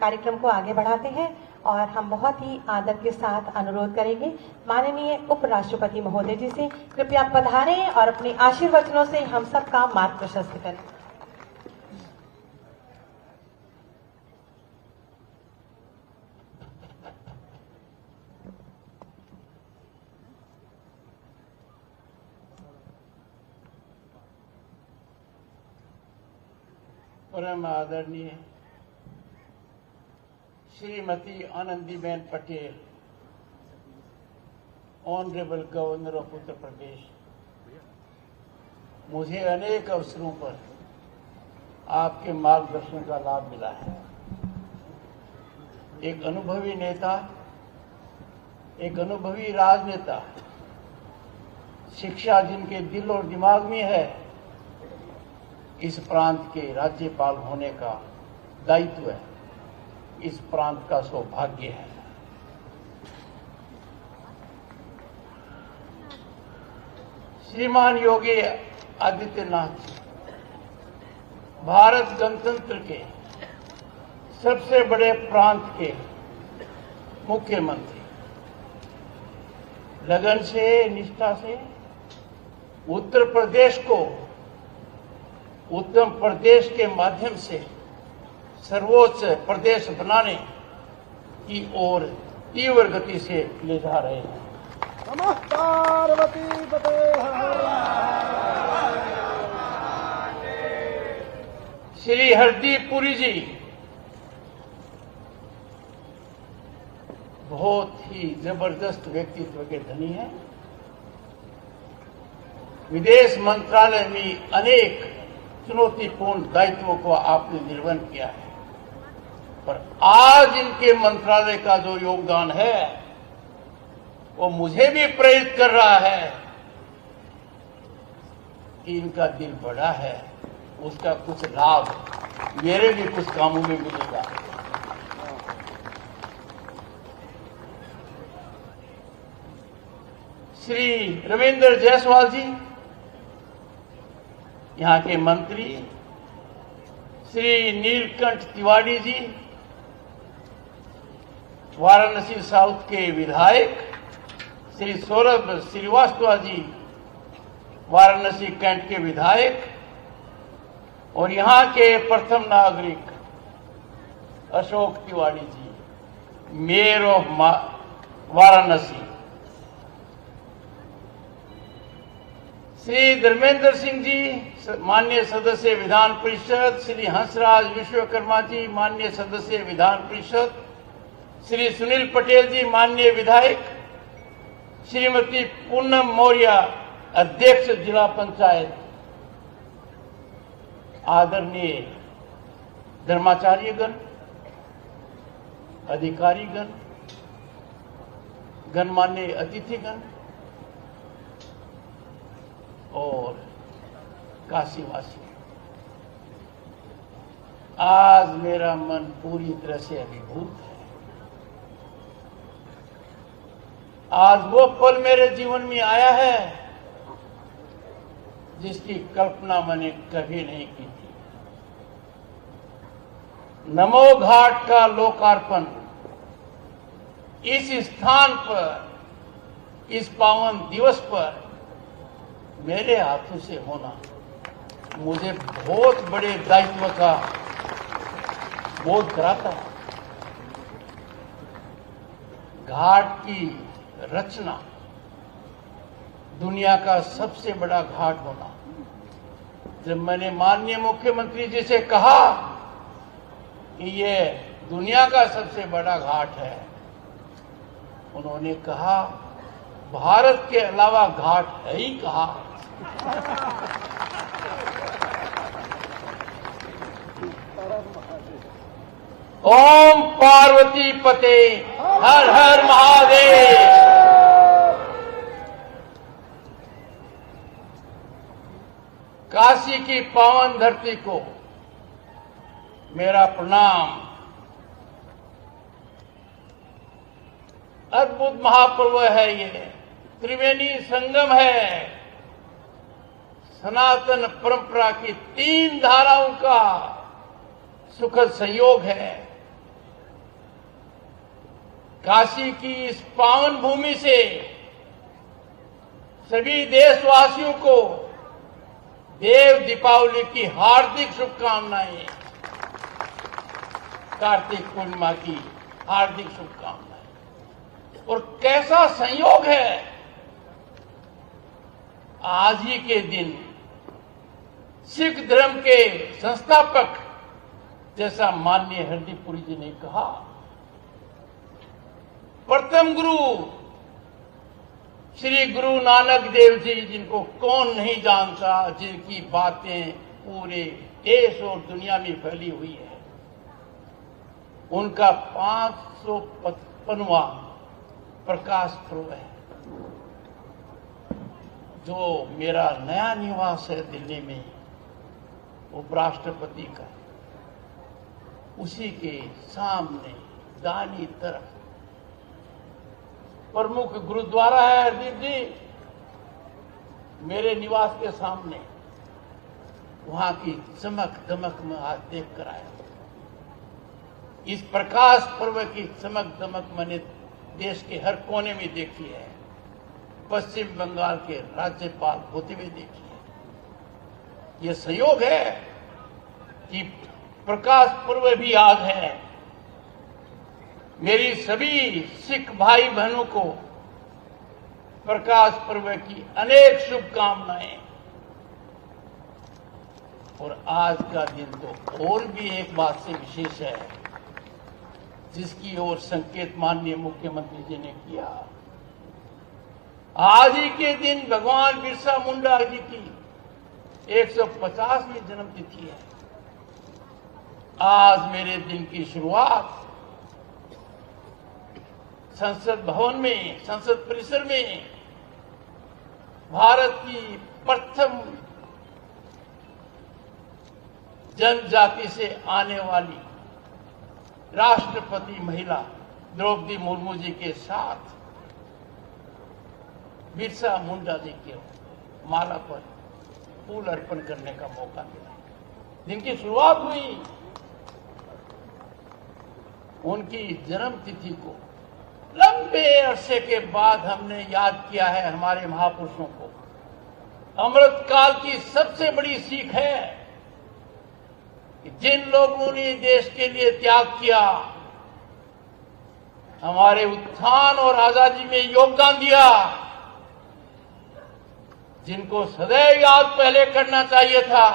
कार्यक्रम को आगे बढ़ाते हैं और हम बहुत ही आदर के साथ अनुरोध करेंगे माननीय उपराष्ट्रपति महोदय जी से कृपया पधारें और अपने आशीर्वचनों से हम सबका मार्ग प्रशस्त करें। परम आदरणीय Shrimati Anandiben Patel, honourable governor of Uttar Pradesh, मुझे अनेक अवसरों पर आपके मार्गदर्शन का लाभ मिला है। एक अनुभवी नेता, एक अनुभवी राजनेता, शिक्षा जिनके दिल और दिमाग में है, इस प्रांत के राज्यपाल होने का दायित्व है, इस प्रांत का सौभाग्य है। श्रीमान योगी आदित्यनाथ भारत गणतंत्र के सबसे बड़े प्रांत के मुख्यमंत्री, लगन से, निष्ठा से उत्तर प्रदेश को उत्तम प्रदेश के माध्यम से सर्वोच्च प्रदेश बनाने की ओर तीव्र गति से ले जा रहे हैं। श्री हरदीप पुरी जी बहुत ही जबरदस्त व्यक्तित्व के धनी हैं। विदेश मंत्रालय में अनेक चुनौतीपूर्ण दायित्वों को आपने निर्वहन किया है, पर आज इनके मंत्रालय का जो योगदान है वो मुझे भी प्रेरित कर रहा है कि इनका दिल बड़ा है, उसका कुछ लाभ मेरे भी कुछ कामों में मिलेगा। श्री रविंद्र जायसवाल जी, यहाँ के मंत्री, श्री नीलकंठ तिवारी जी, वाराणसी साउथ के विधायक, श्री सौरभ श्रीवास्तव जी, वाराणसी कैंट के विधायक, और यहाँ के प्रथम नागरिक अशोक तिवारी जी, मेयर ऑफ वाराणसी, श्री धर्मेंद्र सिंह जी, माननीय सदस्य विधान परिषद, श्री हंसराज विश्वकर्मा जी, माननीय सदस्य विधान परिषद, श्री सुनील पटेल जी, माननीय विधायक, श्रीमती पूनम मौर्य, अध्यक्ष जिला पंचायत, आदरणीय धर्माचार्यगण, अधिकारीगण, गणमान्य अतिथिगण और काशीवासी, आज मेरा मन पूरी तरह से अभिभूत है। आज वो पल मेरे जीवन में आया है जिसकी कल्पना मैंने कभी नहीं की थी। नमो घाट का लोकार्पण इस स्थान पर, इस पावन दिवस पर मेरे हाथों से होना मुझे बहुत बड़े दायित्व का बोध कराता है। घाट की रचना, दुनिया का सबसे बड़ा घाट होना, जब मैंने माननीय मुख्यमंत्री जी से कहा कि ये दुनिया का सबसे बड़ा घाट है, उन्होंने कहा भारत के अलावा घाट है ही कहाँ। ओम पार्वती पते, हर हर महादेव। काशी की पावन धरती को मेरा प्रणाम। अद्भुत महापर्व है ये, त्रिवेणी संगम है, सनातन परंपरा की 3 धाराओं का सुखद संयोग है। काशी की इस पावन भूमि से सभी देशवासियों को देव दीपावली की हार्दिक शुभकामनाएं, कार्तिक पूर्णिमा की हार्दिक शुभकामनाएं। और कैसा संयोग है, आज ही के दिन सिख धर्म के संस्थापक जैसा माननीय हरदीप पुरी जी ने कहा, प्रथम गुरु श्री गुरु नानक देव जी, जिनको कौन नहीं जानता, जिनकी बातें पूरे देश और दुनिया में फैली हुई है, उनका 555वां प्रकाश पर्व है। जो मेरा नया निवास है दिल्ली में उपराष्ट्रपति का, उसी के सामने दाहिनी तरफ प्रमुख गुरुद्वारा है हरदीप जी, मेरे निवास के सामने। वहां की चमक दमक में आज देख कर आया। इस प्रकाश पर्व की चमक दमक मैंने देश के हर कोने में देखी है, पश्चिम बंगाल के राज्यपाल होते हुए देखी है। यह संयोग है कि प्रकाश पर्व भी आज है। मेरी सभी सिख भाई बहनों को प्रकाश पर्व की अनेक शुभकामनाएं। और आज का दिन तो और भी एक बात से विशेष है, जिसकी ओर संकेत माननीय मुख्यमंत्री जी ने किया। आज ही के दिन भगवान बिरसा मुंडा जी की 150वीं जन्मतिथि है। आज मेरे दिन की शुरुआत संसद भवन में, संसद परिसर में भारत की प्रथम जनजाति से आने वाली राष्ट्रपति महिला द्रौपदी मुर्मू जी के साथ बिरसा मुंडा जी के माला पर फूल अर्पण करने का मौका मिला। दिन की शुरुआत हुई। उनकी जन्म तिथि को लंबे अरसे के बाद हमने याद किया है हमारे महापुरुषों को। अमृत काल की सबसे बड़ी सीख है कि जिन लोगों ने देश के लिए त्याग किया, हमारे उत्थान और आजादी में योगदान दिया, जिनको सदैव याद पहले करना चाहिए था,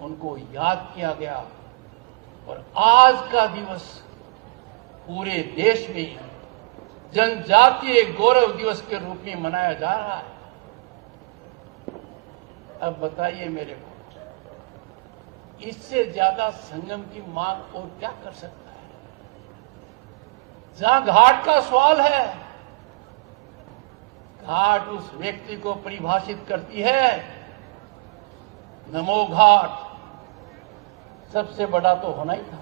उनको याद किया गया। और आज का दिवस पूरे देश में जनजातीय गौरव दिवस के रूप में मनाया जा रहा है। अब बताइए मेरे को, इससे ज्यादा संगम की मांग और क्या कर सकता है? जहां घाट का सवाल है, घाट उस व्यक्ति को परिभाषित करती है। नमो घाट सबसे बड़ा तो होना ही था।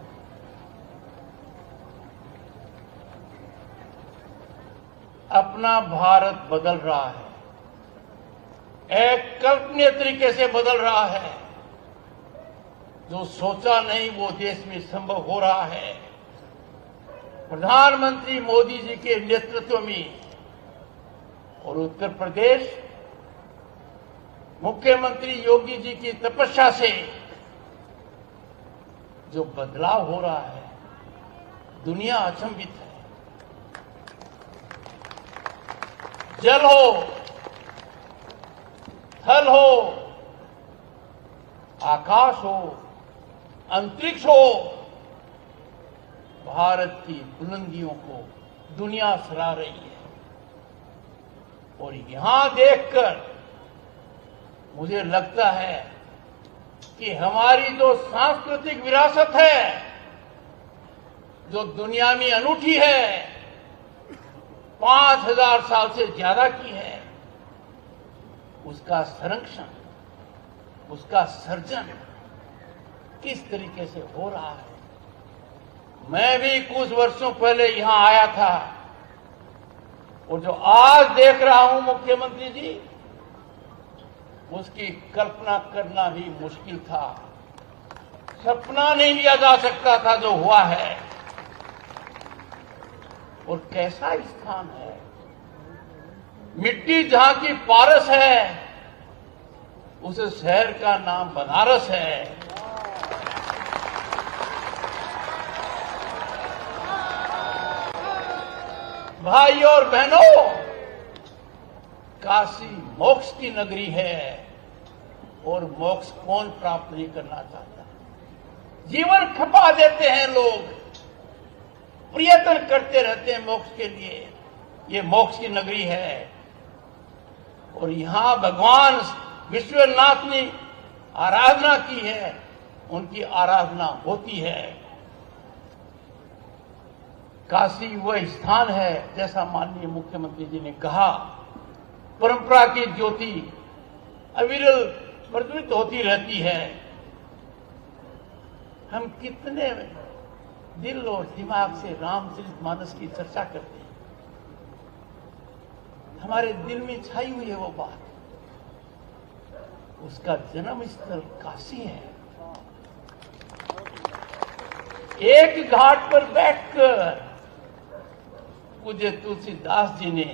अपना भारत बदल रहा है, एक कल्पनीय तरीके से बदल रहा है। जो सोचा नहीं वो देश में संभव हो रहा है। प्रधानमंत्री मोदी जी के नेतृत्व में और उत्तर प्रदेश मुख्यमंत्री योगी जी की तपस्या से जो बदलाव हो रहा है, दुनिया अचंभित है। जल हो, थल हो, आकाश हो, अंतरिक्ष हो, भारत की बुलंदियों को दुनिया सराह रही है। और यहां देखकर मुझे लगता है कि हमारी जो सांस्कृतिक विरासत है, जो दुनिया में अनूठी है, 5000 साल से ज्यादा की है, उसका संरक्षण, उसका सर्जन किस तरीके से हो रहा है। मैं भी कुछ वर्षों पहले यहां आया था, और जो आज देख रहा हूं मुख्यमंत्री जी, उसकी कल्पना करना भी मुश्किल था। सपना नहीं लिया जा सकता था जो हुआ है। और कैसा स्थान है। मिट्टी जहां की पारस है, उस शहर का नाम बनारस है। भाई और बहनों, काशी मोक्ष की नगरी है और मोक्ष कौन प्राप्त नहीं करना चाहता। जीवन खपा देते हैं लोग, प्रयत्न करते रहते हैं मोक्ष के लिए। ये मोक्ष की नगरी है और यहां भगवान विश्वनाथ ने आराधना की है, उनकी आराधना होती है। काशी वह स्थान है, जैसा माननीय मुख्यमंत्री जी ने कहा, परंपरा की ज्योति अविरल प्रज्वलित होती रहती है। हम कितने दिल और दिमाग से रामचरितमानस की चर्चा करते हैं, हमारे दिल में छाई हुई है वो बात। उसका जन्म स्थल काशी है। एक घाट पर बैठकर पूज्य तुलसीदास जी ने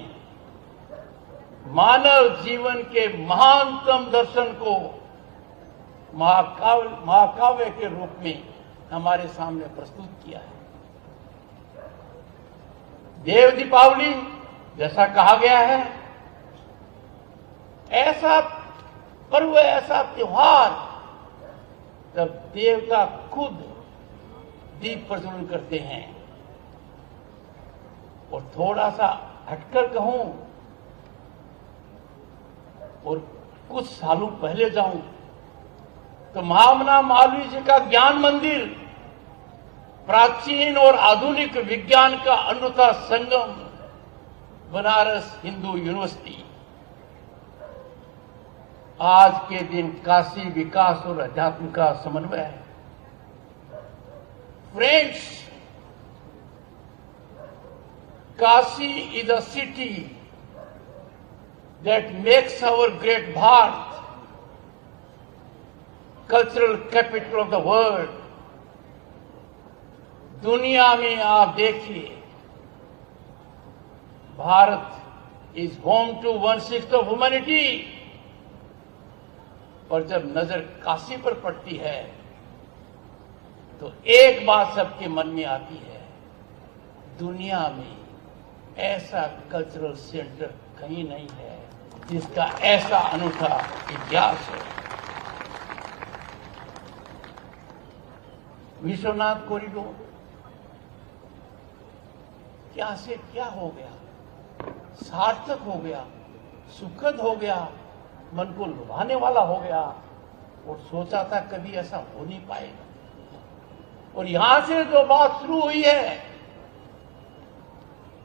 मानव जीवन के महानतम दर्शन को महाकाव्य के रूप में हमारे सामने प्रस्तुत किया है। देव दीपावली जैसा कहा गया है, ऐसा पर्व, ऐसा त्योहार जब देवता खुद दीप प्रज्वलन करते हैं। और थोड़ा सा हटकर कहूं और कुछ सालों पहले जाऊं तो महामना मालवीय जी का ज्ञान मंदिर, प्राचीन और आधुनिक विज्ञान का अनूठा संगम, बनारस हिंदू यूनिवर्सिटी, आज के दिन काशी विकास और अध्यात्म का समन्वय है। Friends, Kashi is a city that makes our great Bharat cultural capital of the world. दुनिया में आप देखिए, Bharat is home to 1/6 of humanity, और जब नजर काशी पर पड़ती है तो एक बात सबके मन में आती है, दुनिया में ऐसा कल्चरल सेंटर कहीं नहीं है जिसका ऐसा अनूठा इतिहास है। विश्वनाथ कॉरिडोर क्या से क्या हो गया, सार्थक हो गया, सुखद हो गया, मन को लुभाने वाला हो गया, और सोचा था कभी ऐसा हो नहीं पाएगा। और यहां से जो बात शुरू हुई है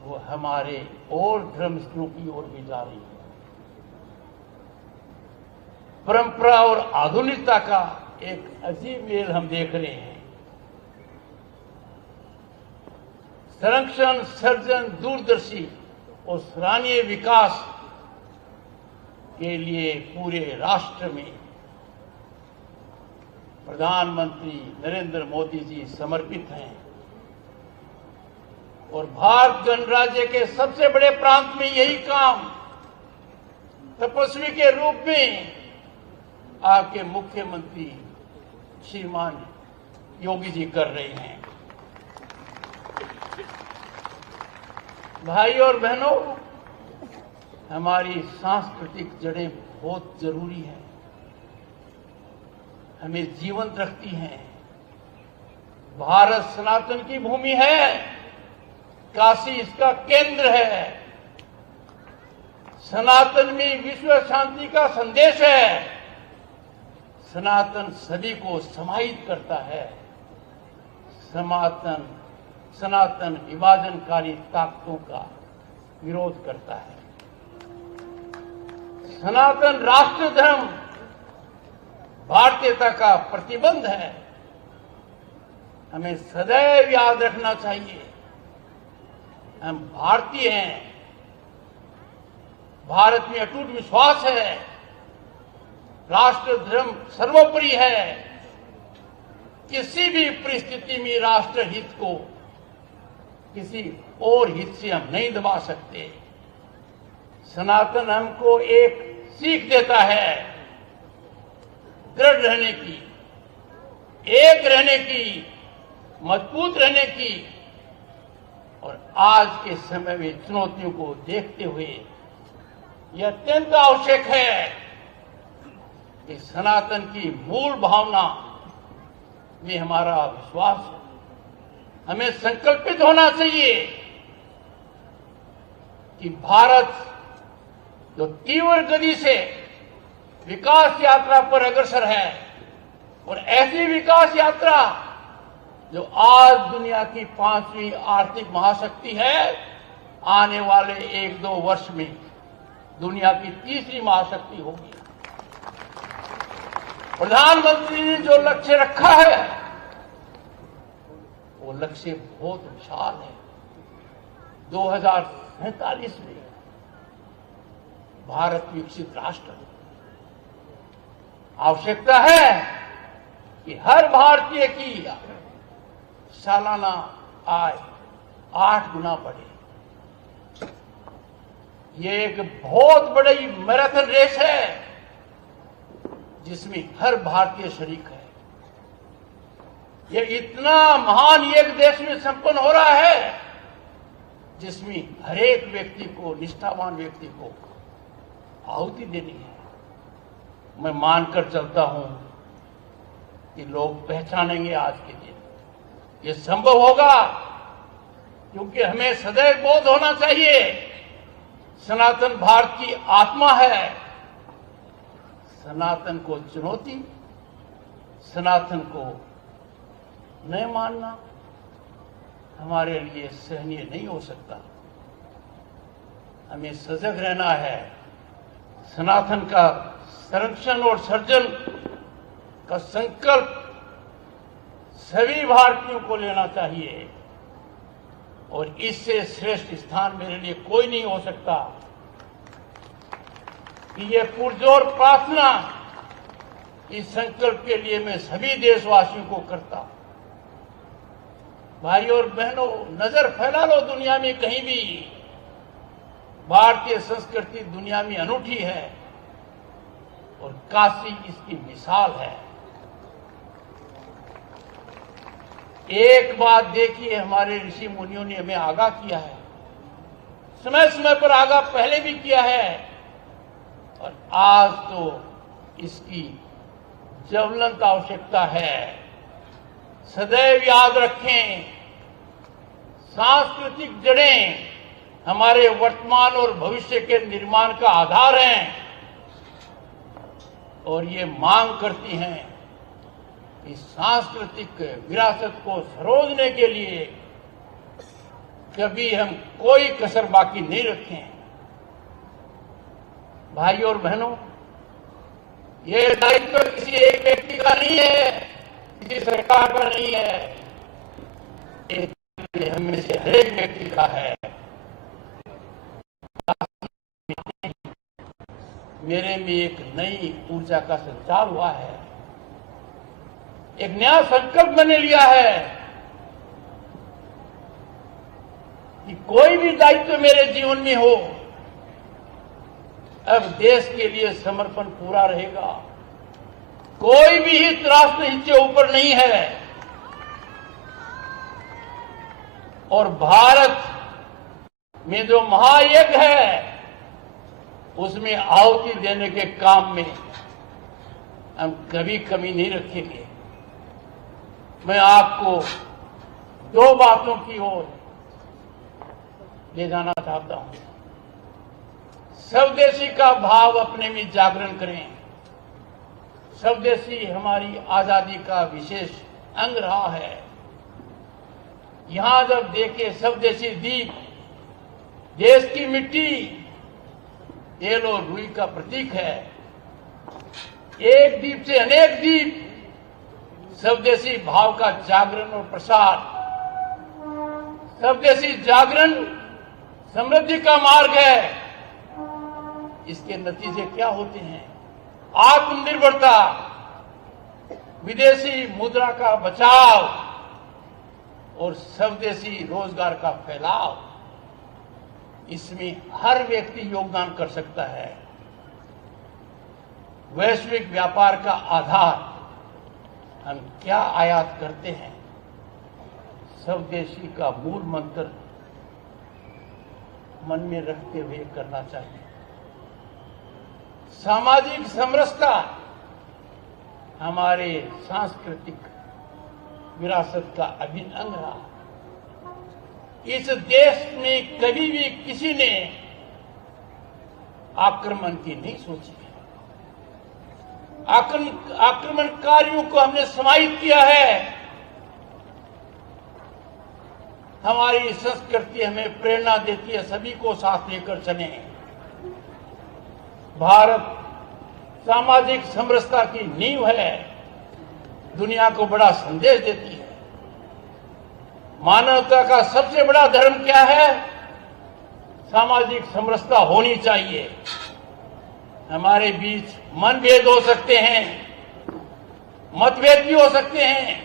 वो हमारे और धर्म स्थलों की ओर भी जा रही है। परंपरा और आधुनिकता का एक अजीब मेल हम देख रहे हैं। संरक्षण, सर्जन, दूरदर्शी और सराहनीय विकास के लिए पूरे राष्ट्र में प्रधानमंत्री नरेंद्र मोदी जी समर्पित हैं। और भारत गणराज्य के सबसे बड़े प्रांत में यही काम तपस्वी के रूप में आपके मुख्यमंत्री श्रीमान योगी जी कर रहे हैं। भाई और बहनों, हमारी सांस्कृतिक जड़ें बहुत जरूरी हैं, हमें जीवंत रखती हैं। भारत सनातन की भूमि है, काशी इसका केंद्र है। सनातन में विश्व शांति का संदेश है। सनातन सभी को समाहित करता है। सनातन विभाजनकारी ताकतों का विरोध करता है। सनातन राष्ट्र धर्म भारतीयता का प्रतिबंध है। हमें सदैव याद रखना चाहिए, हम भारतीय हैं, भारत में अटूट विश्वास है, राष्ट्र धर्म सर्वोपरि है। किसी भी परिस्थिति में राष्ट्र हित को किसी और हित से हम नहीं दबा सकते। सनातन हमको एक सीख देता है दृढ़ रहने की, एक रहने की, मजबूत रहने की। और आज के समय में चुनौतियों को देखते हुए यह अत्यंत आवश्यक है कि सनातन की मूल भावना में हमारा विश्वास हो। हमें संकल्पित होना चाहिए कि भारत जो तीव्र गति से विकास यात्रा पर अग्रसर है, और ऐसी विकास यात्रा जो आज दुनिया की 5वीं आर्थिक महाशक्ति है, आने वाले 1-2 वर्ष में दुनिया की 3री महाशक्ति होगी। प्रधानमंत्री ने जो लक्ष्य रखा है वो लक्ष्य बहुत विशाल है। 2047 में भारत विकसित राष्ट्र। आवश्यकता है कि हर भारतीय की सालाना आय 8 गुना बढ़े। ये एक बहुत बड़ी मैराथन रेस है जिसमें हर भारतीय शरीक है। यह इतना महान एक देश में संपन्न हो रहा है जिसमें हर एक व्यक्ति को, निष्ठावान व्यक्ति को आहुति देनी है। मैं मानकर चलता हूं कि लोग पहचानेंगे आज के दिन। ये संभव होगा क्योंकि हमें सदैव बोध होना चाहिए सनातन भारत की आत्मा है। सनातन को चुनौती, सनातन को न मानना हमारे लिए सहनीय नहीं हो सकता। हमें सजग रहना है। सनातन का संरक्षण और सर्जन का संकल्प सभी भारतीयों को लेना चाहिए, और इससे श्रेष्ठ स्थान मेरे लिए कोई नहीं हो सकता कि यह पुरजोर प्रार्थना इस संकल्प के लिए मैं सभी देशवासियों को करता। भाइयों और बहनों, नजर फैला लो दुनिया में कहीं भी। भारतीय संस्कृति दुनिया में अनूठी है और काशी इसकी मिसाल है। एक बात देखिए, हमारे ऋषि मुनियों ने हमें आगाह किया है, समय समय पर आगाह पहले भी किया है, और आज तो इसकी ज्वलंत आवश्यकता है। सदैव याद रखें, सांस्कृतिक जड़ें हमारे वर्तमान और भविष्य के निर्माण का आधार हैं, और ये मांग करती हैं कि सांस्कृतिक विरासत को सरोजने के लिए कभी हम कोई कसर बाकी नहीं रखें। भाइयों और बहनों, ये दायित्व किसी एक व्यक्ति का नहीं है, किसी सरकार का नहीं है, ये हम में से हर एक व्यक्ति का है। मेरे में एक नई ऊर्जा का संचार हुआ है, एक नया संकल्प मैंने लिया है कि कोई भी दायित्व मेरे जीवन में हो, अब देश के लिए समर्पण पूरा रहेगा। कोई भी हित राष्ट्र हित से ऊपर नहीं है, और भारत में जो महायज्ञ है उसमें आहुति देने के काम में हम कभी कमी नहीं रखेंगे। मैं आपको 2 बातों की ओर ले जाना चाहता हूं। स्वदेशी का भाव अपने में जागरण करें। स्वदेशी हमारी आजादी का विशेष अंग रहा है। यहां जब देखे स्वदेशी दीप, देश की मिट्टी तेल और रुई का प्रतीक है। एक दीप से अनेक दीप, स्वदेशी भाव का जागरण और प्रसार। स्वदेशी जागरण समृद्धि का मार्ग है। इसके नतीजे क्या होते हैं? आत्मनिर्भरता, विदेशी मुद्रा का बचाव और स्वदेशी रोजगार का फैलाव। इसमें हर व्यक्ति योगदान कर सकता है। वैश्विक व्यापार का आधार हम क्या आयात करते हैं, स्वदेशी का मूल मंत्र मन में रखते हुए करना चाहिए। सामाजिक समरसता हमारे सांस्कृतिक विरासत का अभिन्न अंग रहा। इस देश में कभी भी किसी ने आक्रमण की नहीं सोची है। आक्रमणकारियों को हमने समाहित किया है। हमारी संस्कृति हमें प्रेरणा देती है, सभी को साथ लेकर चले। भारत सामाजिक समरसता की नींव है, दुनिया को बड़ा संदेश देती है। मानवता का सबसे बड़ा धर्म क्या है? सामाजिक समरसता होनी चाहिए। हमारे बीच मनभेद हो सकते हैं, मतभेद भी हो सकते हैं।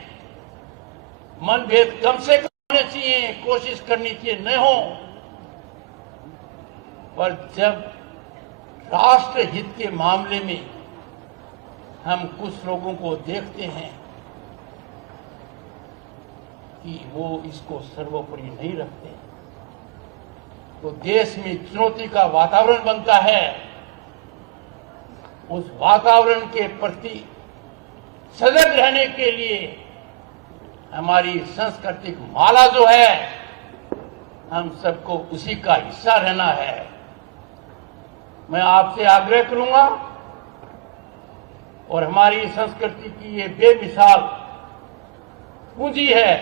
मनभेद कम से कम होने चाहिए, कोशिश करनी चाहिए न हो। पर जब राष्ट्र हित के मामले में हम कुछ लोगों को देखते हैं कि वो इसको सर्वोपरि नहीं रखते, तो देश में चुनौती का वातावरण बनता है। उस वातावरण के प्रति सजग रहने के लिए हमारी सांस्कृतिक माला जो है, हम सबको उसी का हिस्सा रहना है। मैं आपसे आग्रह करूंगा और हमारी संस्कृति की ये बेमिसाल पूंजी है,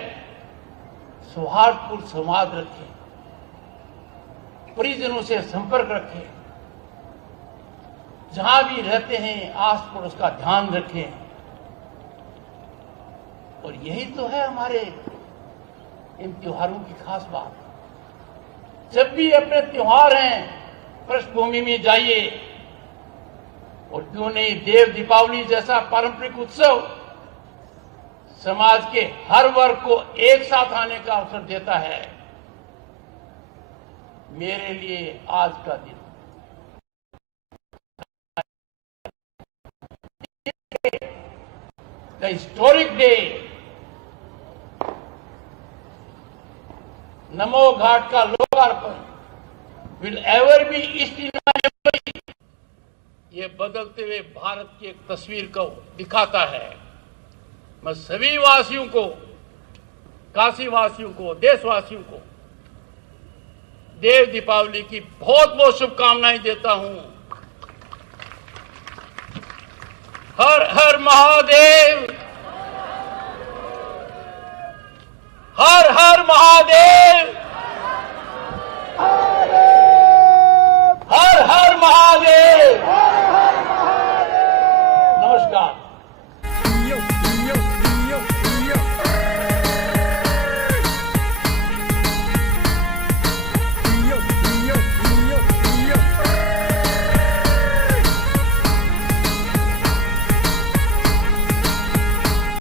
सौहार्दपूर्ण संवाद रखें, परिजनों से संपर्क रखें, जहां भी रहते हैं आस पड़ोस का ध्यान रखें। और यही तो है हमारे इन त्योहारों की खास बात। जब भी अपने त्योहार हैं, पृष्ठभूमि में जाइए, और क्यों नहीं देव दीपावली जैसा पारंपरिक उत्सव समाज के हर वर्ग को एक साथ आने का अवसर देता है। मेरे लिए आज का दिन the historic day, Namo Ghat का लोकार्पण will ever be east in my memory. ये बदलते हुए भारत की एक तस्वीर को दिखाता है। मैं सभी वासियों को, काशी वासियों को, देशवासियों को देव दीपावली की बहुत बहुत शुभकामनाएं देता हूं। हर हर महादेव।